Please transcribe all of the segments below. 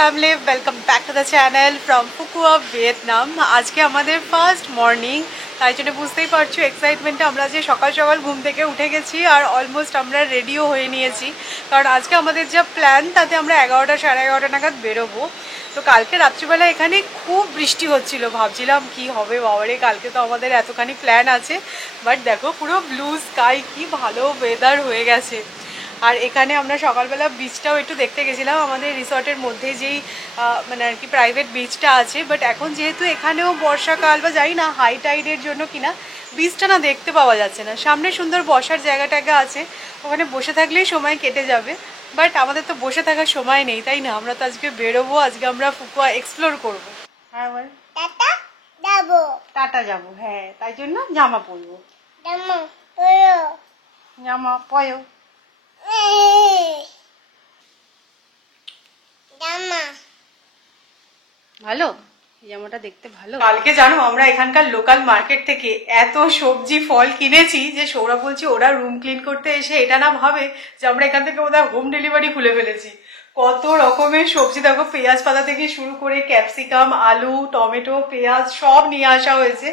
family, welcome back to the channel from Phuket, Vietnam. আজকে আমাদের first morning, তাই জন্য বুঝতেই পারছো এক্সাইটমেন্টে আমরা যে সকাল সকাল ঘুম থেকে উঠে গেছি আর অলমোস্ট আমরা রেডিও হয়ে নিয়েছি, কারণ আজকে আমাদের যা প্ল্যান তাতে আমরা 11টা সাড়ে 11টা নাগাদ বেরোবো। তো কালকে রাত্রিবেলা এখানে খুব বৃষ্টি হচ্ছিল, ভাবছিলাম কি হবে বাবারে, কালকে তো আমাদের এতখানি প্ল্যান আছে, বাট দেখো পুরো ব্লু স্কাই, কি ভালো ওয়েদার হয়ে গেছে। আর এখানে আমরা সকালবেলা বিচটাও একটু দেখতে গেছিলাম, আমাদের রিসর্টের মধ্যে যেই মানে আর কি প্রাইভেট বিচটা আছে, বাট এখন যেহেতু এখানেও বর্ষাকাল বা জানি না হাই টাইডের জন্য কিনা বিচটা না দেখতে পাওয়া যাচ্ছে না। সামনে সুন্দর বসার জায়গা টায়গা আছে, ওখানে বসে থাকলেই সময় কেটে যাবে, বাট আমাদের তো বসে থাকার সময় নেই, তাই না? আমরা তো আজকে বেরোবো, আজকে আমরা ফুকুয়া এক্সপ্লোর করবো। হ্যাঁ বল, টাটা যাবো, টাটা যাবো, হ্যাঁ তাই জন্য জামা পরবো, জামা পয়ো ভালো, জামাটা দেখতে ভালো। কালকে জানো আমরা এখানকার লোকাল মার্কেট থেকে এত সবজি ফল কিনেছি যে সৌরভ বলছি ওরা রুম ক্লিন করতে এসে এটা না ভাবে যে আমরা এখান থেকে ওদের হোম ডেলিভারি খুলে ফেলেছি। কত রকমের সবজি দেখো, পেঁয়াজ পাতা থেকে শুরু করে ক্যাপসিকাম, আলু, টমেটো, পেঁয়াজ সব নিয়ে আসা হয়েছে।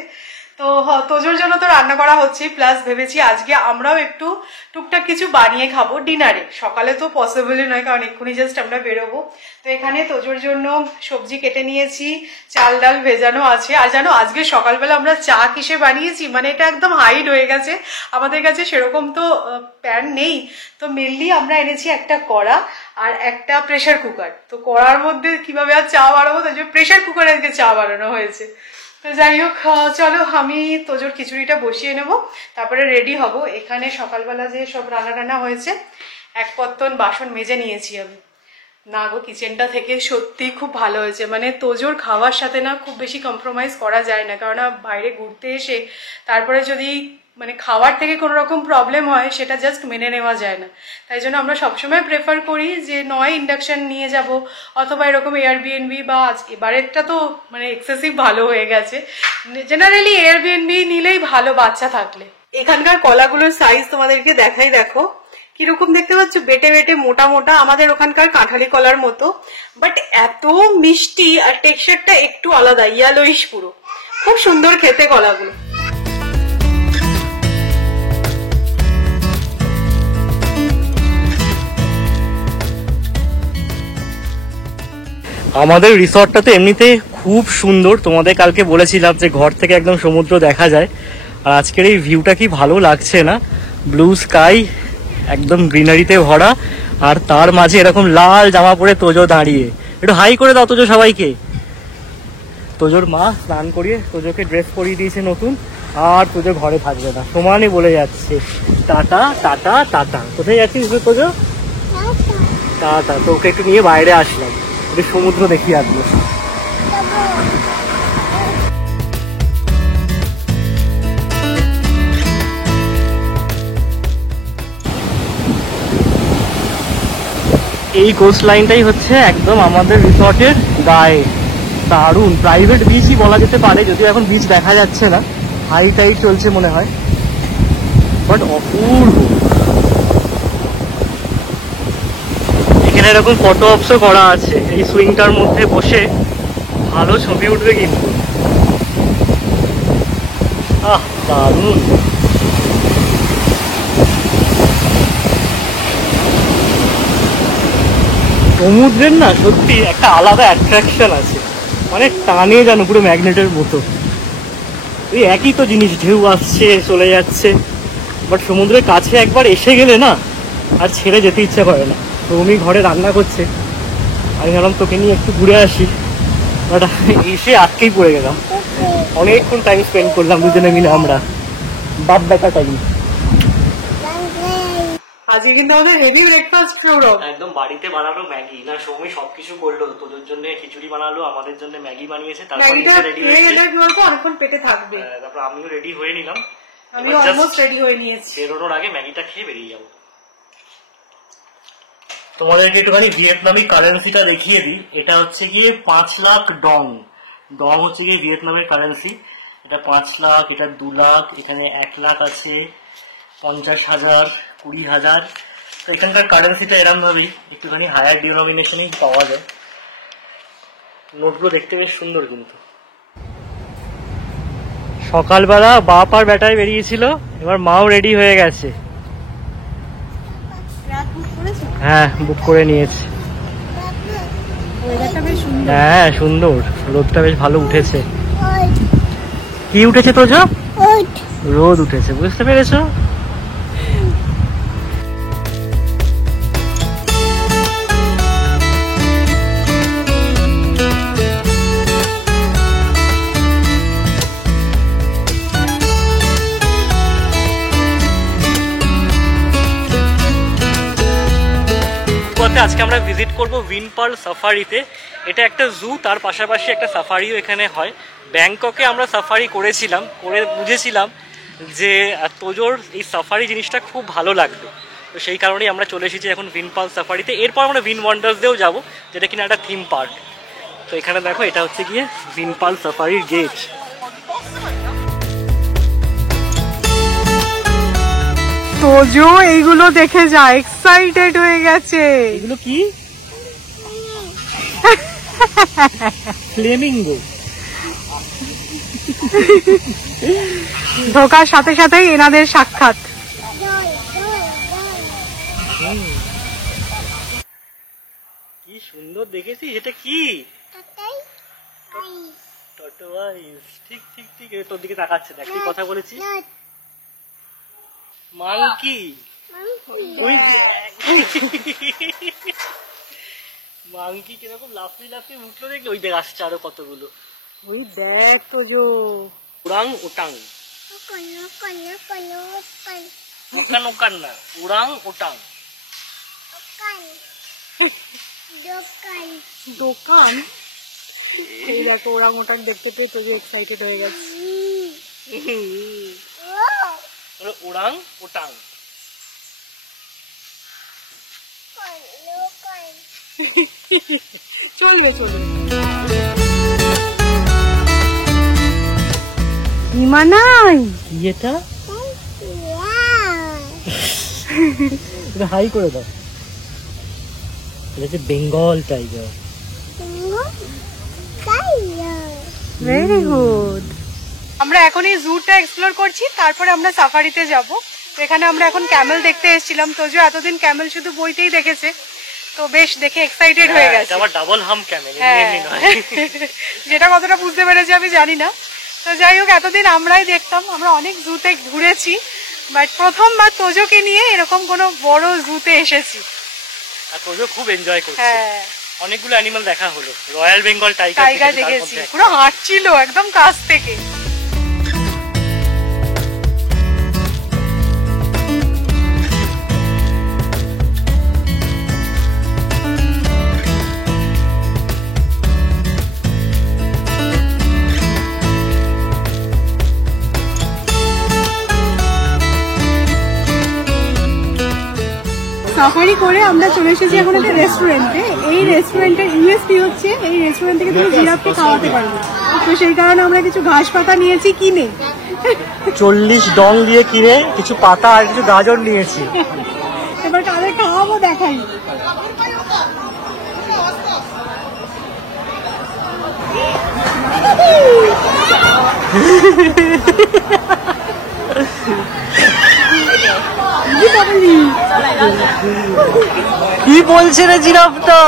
তো তোজোর জন্য তো রান্না করা হচ্ছে, প্লাস ভেবেছি আজকে আমরাও একটু টুকটাক কিছু বানিয়ে খাবো ডিনারে। সকালে তো পসিবলই নয়, কারণ এক্ষুনি জাস্ট আমরা বেরোবো। তো এখানে তোজোর জন্য সবজি কেটে নিয়েছি, চাল ডাল ভেজানো আছে। আর জানো আজকে সকালবেলা আমরা চা কিসে বানিয়েছি, মানে এটা একদম হাইড হয়ে গেছে, আমাদের কাছে সেরকম তো প্যান নেই। তো মেনলি আমরা এনেছি একটা কড়া আর একটা প্রেশার কুকার। তো কড়ার মধ্যে কিভাবে আর চা বানাবো, তাই জন্য প্রেশার কুকারে আজকে চা বানানো হয়েছে। তো যাই হোক, চলো আমি তোজোর খিচুড়িটা বসিয়ে নেব, তারপরে রেডি হব। এখানে সকালবেলা যে সব রান্না টান্না হয়েছে, এক পত্তন বাসন মেজে নিয়েছি আমি। না গো, কিচেনটা থেকে সত্যি খুব ভালো হয়েছে, মানে তোজোর খাওয়ার সাথে না খুব বেশি কম্প্রোমাইজ করা যায় না, কারণ বাইরে ঘুরতে এসে তারপরে যদি মানে খাওয়ার থেকে কোনো রকম প্রবলেম হয় সেটা জাস্ট মেনে নেওয়া যায় না। তাই জন্য আমরা সবসময় প্রেফার করি যে নয় ইন্ডাকশন নিয়ে যাব, অথবা এরকম এয়ারবিএনবি, বা এবারেরটা তো মানে এক্সেসিভ ভালো হয়ে গেছে, জেনারেলি এয়ারবিএনবি নিলেই ভালো বাচ্চা থাকলে। এখানকার কলাগুলোর সাইজ তোমাদেরকে দেখাই, দেখো কিরকম দেখতে পাচ্ছ, বেটে বেটে মোটা মোটা, আমাদের ওখানকার কাঁঠালি কলার মতো, বাট এত মিষ্টি আর টেক্সচারটা একটু আলাদা, ইয়েলোইশ পুরো, খুব সুন্দর খেতে কলাগুলো। আমাদের রিসর্টটা তো এমনিতে খুব সুন্দর, তোমাদের কালকে বলেছিলাম যে ঘর থেকে একদম সমুদ্র দেখা যায়, আর আজকের এই ভিউটা কি ভালো লাগছে না, ব্লু স্কাই একদম গ্রিনারিতে ভরা, আর তার মাঝে এরকম লাল জামা পরে তোজো দাঁড়িয়ে। একটু হাই করে দাও তোজো সবাইকে। তোজোর মা স্নান করিয়ে তোজোকে ড্রেস পরিয়ে দিয়েছে নতুন, আর তোজো ঘরে থাকবে না, সমানই বলে যাচ্ছে টাটা টাটা টাটা। কোথায় যাচ্ছিস তোজো? টাটা। তো ওকে একটু নিয়ে বাইরে আসলাম, সমুদ্র দেখি আসবো। এই কোস্ট লাইনটাই হচ্ছে একদম আমাদের রিসর্টের গায়ে, দারুণ প্রাইভেট বিচই বলা যেতে পারে, যদিও এখন বিচ দেখা যাচ্ছে না, হাই টাইড চলছে মনে হয়, বাট অপূর্ব। এখানে এরকম ফটো অপসও করা আছে, এই সুইংটার মধ্যে বসে ভালো ছবি উঠবে কিন্তু। আহ দারুণ। সমুদ্রের না সত্যি একটা আলাদা অ্যাট্রাকশন আছে, মানে টানে যেন পুরো ম্যাগনেটের মতো। এই একই তো জিনিস, ঢেউ আসছে চলে যাচ্ছে, বাট সমুদ্রের কাছে একবার এসে গেলে না আর ছেড়ে যেতে ইচ্ছা করে না। তো উনি ঘরে রান্না করছে, আমি ভাবলাম তোকে নিয়ে একটু ঘুরে আসি, বাট এসে আটকেই পড়ে গেলাম। অনেকক্ষণ টাইম স্পেন্ড করলাম দুজনে মিলে আমরা, বাপ বেটা টাইম। আজকে কিন্তু আমাদের হেভি ব্রেকফাস্ট পুরো একদম বাড়িতে বানানো ম্যাগি, না সৌমি সবকিছু করলো, তোদের জন্য খিচুড়ি বানালো, আমাদের জন্য ম্যাগি বানিয়েছে, তারপর রেডি হয়ে গেলে অনেকক্ষণ পেটে থাকবে। তারপর আমিও রেডি হয়ে নিলাম, আমি অলমোস্ট রেডি হয়ে নিয়েছি, বেরোনোর আগে ম্যাগিটা খেয়ে বেরিয়ে যাবো। তোমাদেরকে একটুখানি ভিয়েতনামি কারেন্সিটা দেখিয়ে দিই। এটা হচ্ছে গিয়ে 5 লাখ ডং। ডং হচ্ছে গিয়ে ভিয়েতনামের কারেন্সি। এটা 5 লাখ, এটা 2 লাখ, এখানে 1 লাখ আছে, 50,000, 20,000। তো এখানকার কারেন্সিটা এরকম ভাবেই একটুখানি হায়ার ডিনোমিনেশনই পাওয়া যায়। নোটগুলো দেখতে বেশ সুন্দর। কিন্তু সকালবেলা বাপ আর বেটায় বেরিয়েছিল, এবার মাও রেডি হয়ে গেছে। হ্যাঁ, বুক করে নিয়েছে। হ্যাঁ সুন্দর, রোদটা বেশ ভালো উঠেছে। কি উঠেছে তোজ? রোদ উঠেছে, বুঝতে পেরেছো? আজকে আমরা ভিজিট করব উইনপার্ল সাফারিতে। এটা একটা জু, তার পাশাপাশি একটা সাফারিও এখানে হয়। ব্যাংককে আমরা সাফারি করেছিলাম, করে বুঝেছিলাম যে তোজোর এই সাফারি জিনিসটা খুব ভালো লাগবে, তো সেই কারণেই আমরা চলে এসেছি এখন উইনপার্ল সাফারিতে। এরপর আমরা উইন ওয়ান্ডার্সেও যাব, যেটা কিনা একটা থিম পার্ক। তো এখানে দেখো, এটা হচ্ছে গিয়ে উইনপার্ল সাফারির গেট। তোজো এইগুলো দেখে যা এক্সাইটেড হয়ে গেছে। এগুলো কি? ফ্লেমিঙ্গো। ঢোকার সাথে সাথেই এনাদের সাক্ষাৎ। কি সুন্দর দেখেছিস, এটা কি? টর্টোয়াইজ। ঠিক ঠিক ঠিক, তোর দিকে তাকাচ্ছে, দেখ কি কথা বলেছি। মাংকি। ওই মাংকি কিরকম লাফিয়ে লাফিয়ে উঠলো দেখলে, ওই দেখ আসছে আরো কতগুলো। ওই দেখ তোজো। উড়াং উটাং। ওকান ওকান না, উড়াং উটাং। দোকান। এই দেখো ওরাং ওটাং দেখতে পেয়ে তোজো এক্সাইটেড হয়ে গেছে। উড়াং উটাং। চলবে চলবে। হিমানাই কি এটা? হাই করে দাও। এটা হচ্ছে বেঙ্গল টাইগার। Very good. আমরা এখন এই জুটা এক্সপ্লোর করছি, তারপরে আমরা সাফারিতে যাব। তো এখানে আমরা এখন ক্যামেল দেখতে এসেছিলাম। তোজো এতদিন ক্যামেল শুধু বইতেই দেখেছে, তো বেশ দেখে এক্সাইটেড হয়ে গেছে। আবার ডাবল হাম ক্যামেল, এমনি নয়। যেটা কতটা বুঝতে পেরেছি আমি জানি না। তো যাই হোক, এতদিন আমরাই দেখতাম, আমরা অনেক জুতে ঘুরেছি, বাট প্রথমবার তোজোকে নিয়ে এরকম কোনো বড় জুতে এসেছি। আর তোজো খুব এনজয় করছে। হ্যাঁ, অনেকগুলো অ্যানিমাল দেখা হলো। রয়্যাল বেঙ্গল টাইগার দেখেছি, পুরো হাঁটছিল একদম কাছ থেকে। সাফারি করে আমরা চলে এসেছি এখন একটা রেস্টুরেন্টে। এই রেস্টুরেন্টের ইউএসপি হচ্ছে এই রেস্টুরেন্ট থেকে তুমি জিরাফকে খাওয়াতে পারবে। তো সেই কারণে আমরা কিছু ঘাস পাতা নিয়েছি কিনে, 40 ডং দিয়ে কিনে, কিছু পাতা আর কিছু গাজর নিয়েছি। এবার কাদের খাওয়াবো দেখাই। কি বলছে রে জিরাফটা?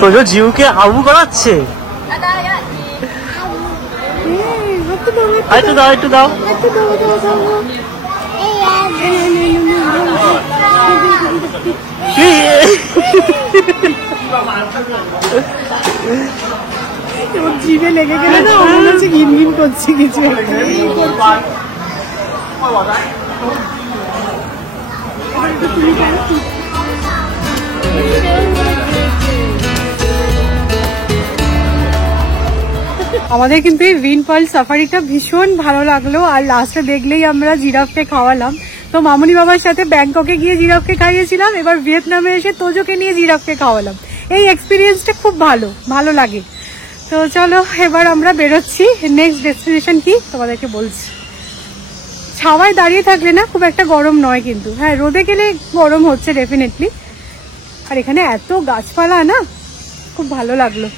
তোজো জিউকে আবু করাচ্ছে। একটু দাও, একটু দাও। জিভে লেগে গেলে না, মনে হচ্ছে ঘিন ঘিন করছি কিছু। আমাদের কিন্তু এই উইনপার্ল সাফারিটা ভীষণ ভালো লাগলো। আর লাস্টে দেখলেই আমরা জিরাফকে খাওয়ালাম। তো মামুনি বাবার সাথে ব্যাংককে গিয়ে জিরাফকে খাইয়েছিলাম, এবার ভিয়েতনামে এসে তোজোকে নিয়ে জিরাফকে খাওয়ালাম। এই এক্সপিরিয়েন্সটা খুব ভালো লাগে। তো চলো এবার আমরা বেরোচ্ছি। নেক্সট ডেস্টিনেশন কি তোমাদেরকে বলছি। ছাওয়ায় দাঁড়িয়ে থাকলে না খুব একটা গরম নয়, কিন্তু হ্যাঁ রোদে গেলে গরম হচ্ছে ডেফিনেটলি। আর এখানে এত গাছপালা না, খুব ভালো লাগলো।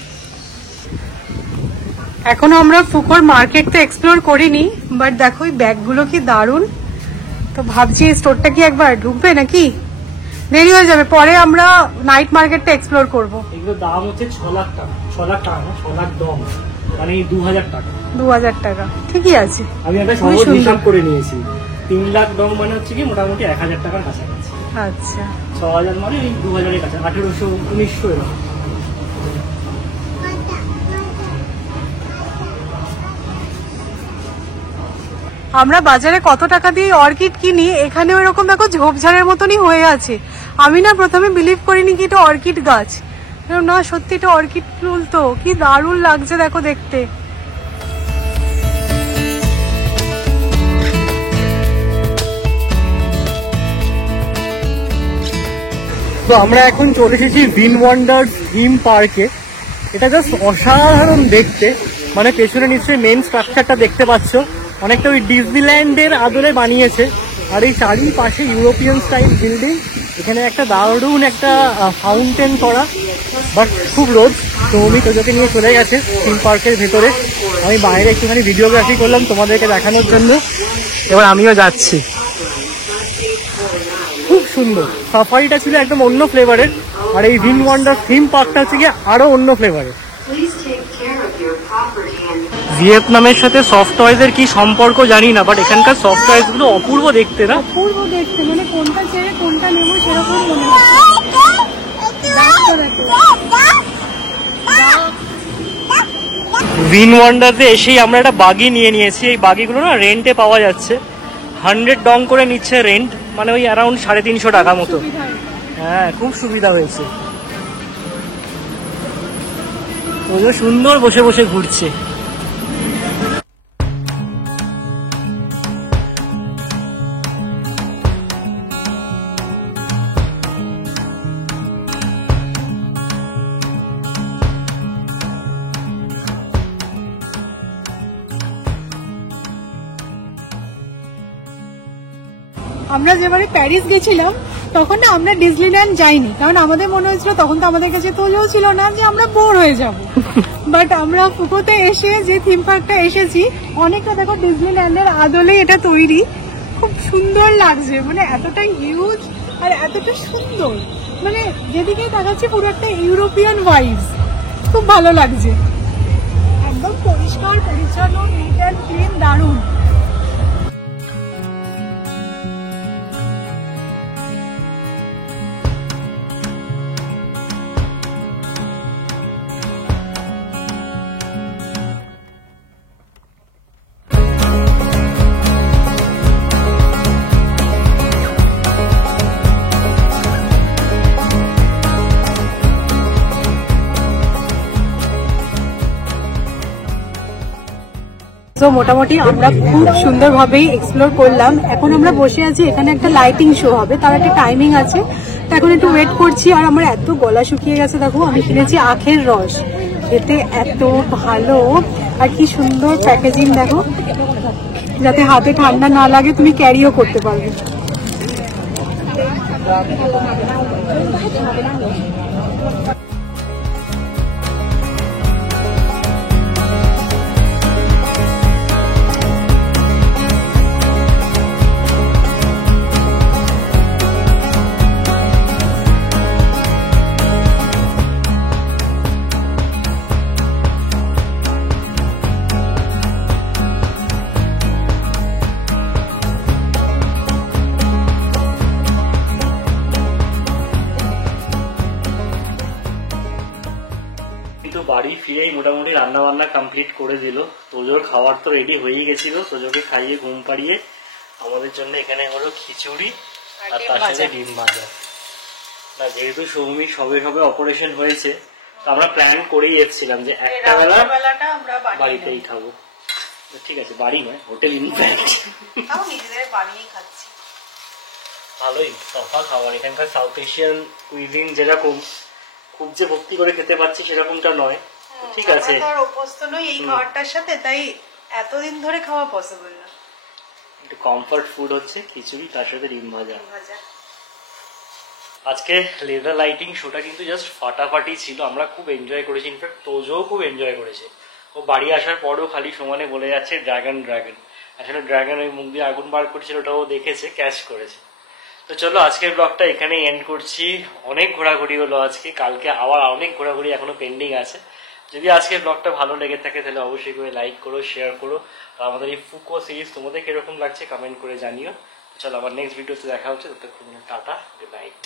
এখনো আমরা ফুকোর মার্কেট তো এক্সপ্লোর করিনি, বাট দেখো এই ব্যাগগুলো কি দারুণ। তো ভাবছি এই স্টোরটা কি একবার ঢুকবে নাকি, দেরি হয়ে যাবে, পরে আমরা নাইট মার্কেটটা এক্সপ্লোর করবো। এগুলো দাম হচ্ছে 6 লাখ টাকা, 6 লাখ টাকা না, 6 লাখ দম, মানে 2000 টাকা। 2000 টাকা ঠিকই আছে। আমি একটা সহজ হিসাব করে নিয়েছি, 3 লাখ দম মানে হচ্ছে কি মোটামুটি 1000 টাকার কাছাকাছি। আচ্ছা 6000 মানে এই 2000 এর কাছে, 1800 1900 এরকম। আমরা বাজারে কত টাকা দিয়ে অর্কিড কিনি, এখানে এরকম দেখো ঝোপঝাড়ের মতনই হয়ে আছে। আমি না প্রথমে বিলিভ করিনি কি এটা অর্কিড গাছ, না সত্যি এটা অর্কিড ফুল। তো কি দারুণ লাগছে দেখো দেখতে। তো আমরা এখন চলে এসেছি ভিন ওয়ান্ডার থিম পার্কে। এটা জাস্ট অসাধারণ দেখতে, মানে পেছনে নিশ্চয়ই মেন স্ট্রাকচারটা দেখতে পাচ্ছ, অনেকটা ওই ডিজনিল্যান্ডের আদলে বানিয়েছে। আর এই চারিপাশে ইউরোপিয়ান স্টাইল বিল্ডিং, এখানে একটা দারুণ একটা ফাউন্টেন করা, বাট খুব রোদ। তো আমি তোদেরকে নিয়ে চলে গেছে থিম পার্কের ভেতরে, আমি বাইরে একটুখানি ভিডিওগ্রাফি করলাম তোমাদেরকে দেখানোর জন্য। এবার আমিও যাচ্ছি। খুব সুন্দর, সাফারিটা ছিল একদম অন্য ফ্লেভারের, আর এই ভিন ওয়ান্ডার থিম পার্কটা হচ্ছে গিয়ে আরো অন্য ফ্লেভারের। ভিয়েতনামের সাথে সফট টয়েজের কি সম্পর্ক জানি না, বাট এখানকার সফট টয়েজ গুলো অপূর্ব দেখতে না? অপূর্ব দেখতে, মানে কোনটা ছেড়ে কোনটা নেবো সেরকম মনে হচ্ছে। ভিন ওয়ান্ডারে এসেই আমরা একটা বাগি নিয়ে নিয়েছি। এই বাগিগুলো না রেন্টে পাওয়া যাচ্ছে, 100 ডং করে নিচ্ছে রেন্ট, মানে ওই অ্যারাউন্ড 350 টাকা মতো। হ্যাঁ খুব সুবিধা হয়েছে, ওই সুন্দর বসে বসে ঘুরছে। আমরা যেবারে প্যারিস গেছিলাম তখন না আমরা ডিজনিল্যান্ড যাইনি, কারণ আমাদের মনে হয়েছিল তখন তো আমাদের কাছে তোলেও ছিল না যে আমরা বোর হয়ে যাব। বাট আমরা ফুকোতে এসে যে থিম পার্কটা এসেছি, অনেকটা দেখো ডিজনিল্যান্ডের আদলে এটা তৈরি, খুব সুন্দর লাগছে, মানে এতটাই হিউজ আর এতটা সুন্দর, মানে যেদিকে দেখাচ্ছি পুরো একটা ইউরোপিয়ান ভাইবস, খুব ভালো লাগছে। একদম পরিষ্কার পরিচ্ছন্ন, নিট অ্যান্ড ক্লিন, দারুণ। তো মোটামুটি আমরা খুব সুন্দরভাবেই এক্সপ্লোর করলাম। এখন আমরা বসে আছি, এখানে একটা লাইটিং শো হবে, তার একটা টাইমিং আছে, তো এখন একটু ওয়েট করছি। আর আমার এত গলা শুকিয়ে গেছে, দেখো আমি কিনেছি আখের রস, খেতে এত ভালো, আর কি সুন্দর প্যাকেজিং দেখো, যাতে হাতে ঠান্ডা না লাগে, তুমি ক্যারিও করতে পারবে। বাড়ি ফিরেই মোটামুটি রান্না বান্না কমপ্লিট করে দিল। তোজোর খাবার তো রেডি হয়েই গেছিল, তোজোকে খাইয়ে ঘুম পাড়িয়ে আমাদের জন্য এখানে হলো খিচুড়ি আর তার সাথে ডিম ভাজা। না যেহেতু সৌমিক সবে সবে অপারেশন হয়েছে, তো আমরা প্ল্যান করেই এসেছিলাম যে একটা বেলাটা আমরা বাড়িতেই খাবো। ঠিক আছে, বাড়ি নয়, হোটেল ইনফ্যাক্ট নিজেদের বানিয়ে খাচ্ছি। ভালোই সফা খাবার, এখানকার সাউথ এশিয়ান কুইজিন যেরকম খুব যে ভক্তি করে খেতে পাচ্ছি সেরকমটা নয়, ঠিক আছে। আমরা তো আর অভ্যস্ত নই এই খাবারটার সাথে, তাই এতদিন ধরে খাওয়া পসিবল না। একটু কমফর্ট ফুড হচ্ছে খিচুড়ি, তার সাথে ডিম ভাজা। আজকে লেজার লাইটিং শোটা কিন্তু জাস্ট ফাটাফাটি ছিল, আমরা খুব এনজয় করেছি, ইনফ্যাক্ট তোজও খুব এনজয় করেছে। ও বাড়ি আসার পরও খালি সমানে বলে যাচ্ছে ড্রাগন ড্রাগন। আসলে ড্রাগন ওই মুখ দিয়ে আগুন বার করছিল, ওটাও দেখেছে, ক্যাচ করেছে। তো চলো আজকের ব্লগটা এখানেই এন্ড করছি। অনেক ঘোরাঘুরি হলো আজকে, কালকে আবার অনেক ঘোরাঘুরি এখনো পেন্ডিং আছে। যদি আজকের ব্লগটা ভালো লেগে থাকে তাহলে অবশ্যই করে লাইক করো, শেয়ার করো। আর আমাদের এই ফুকো সিরিজ তোমাদের কিরকম লাগছে কমেন্ট করে জানিও। চলো আবার নেক্সট ভিডিওতে দেখা হচ্ছে, ততক্ষণ টাটা, গুড নাইট।